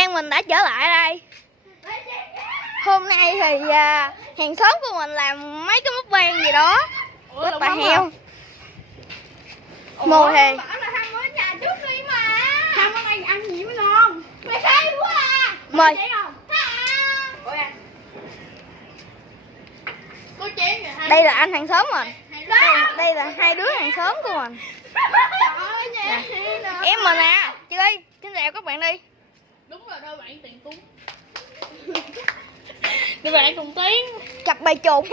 bạn mình đã trở lại đây. Hôm nay thì hàng xóm của mình làm mấy cái mukbang gì đó. Rất là heo. Mùi thì ăn gì mới ngon. Mày thấy quá à. mời. Đây là anh hàng xóm mình. Đây là hai đứa hàng xóm của mình. Em mình à. Chị ơi, xin chào các bạn đi. Đúng rồi, thôi bạn Tiền Tuấn. Đi bạn cùng Tiến. Cặp bài trùng.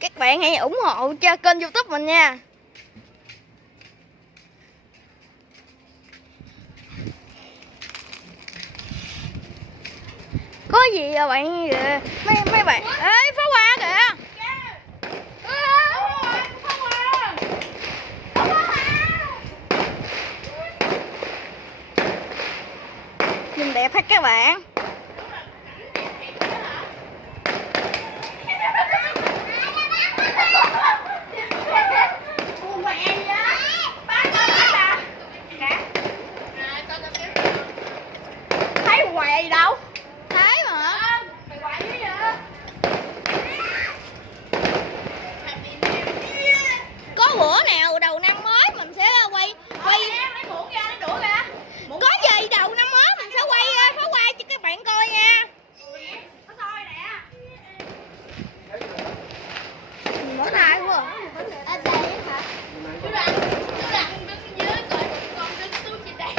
Các bạn hãy ủng hộ cho kênh YouTube mình nha. Có gì à bạn? Mấy bạn ê, phá hoa kìa. Nhìn đẹp hết các bạn. Thấy què gì đâu. Thấy mà. Mày què gì vậy? Có bữa nào đầu năm mới mình sẽ quay Lấy muỗng ra, lấy đũa ra. có gì đầu năm mới mình sẽ quay phá hoa cho các bạn coi nha. Có soi nè. Mở tay quá. Chú Đăng đứng dưới coi con đứng xuống trên đây.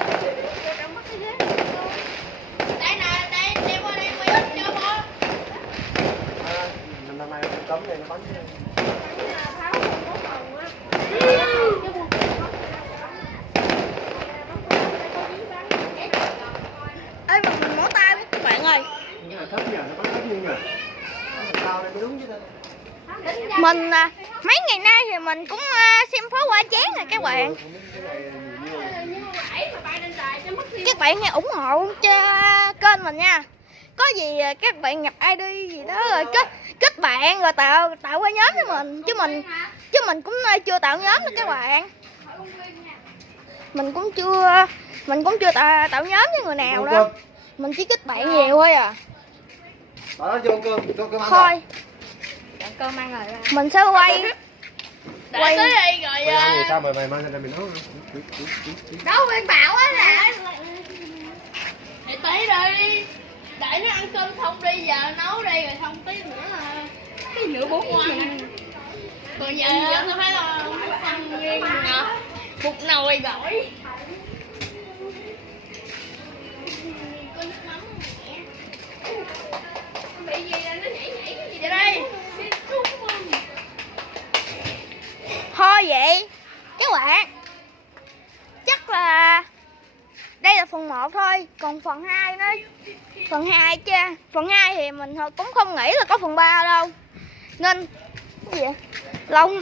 Đây nè, đây đem qua đây quay cho con. Năm nay cấm này nó bắn Ê mình mỏ tay với các bạn ơi. thấp giờ nó bắn thấp như vậy. Sao đây mới đúng chứ. Mình mấy ngày nay thì mình cũng xem pháo hoa chán rồi các bạn. Các bạn hãy ủng hộ cho kênh mình nha. Có gì các bạn nhập ID gì đó rồi kết bạn rồi tạo qua nhóm với mình, chứ mình cũng chưa tạo nhóm nữa các bạn. Mình cũng chưa tạo nhóm với người nào đâu. Mình chỉ kết bạn nhiều thôi à. Đó vô cơm ăn Thôi, Cơm ăn rồi. mình sẽ quay Để tới đây rồi. Mày ăn thì sao mày mang ra đây mày nấu. Đâu bên bảo á nè. Để tí đi. Để nó ăn cơm xong đi, giờ nấu đi rồi xong tí nữa là tí nữa bố ngoan. Còn giờ tôi thấy là ăn nguyên nè. Một nồi gỏi. Có nước mắm mẹ. Bị gì là nó nhảy cái gì vậy đây? thôi vậy các bạn, chắc là đây là phần 1 thôi, còn phần 2 thì mình cũng không nghĩ là có phần 3 đâu, nên cái gì vậy? Long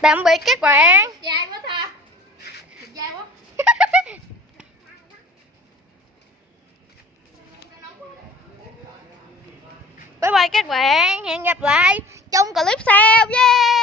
tạm biệt các bạn. Dài quá ta. Dài quá. Bye bye các bạn, hẹn gặp lại trong clip sau. Yeah.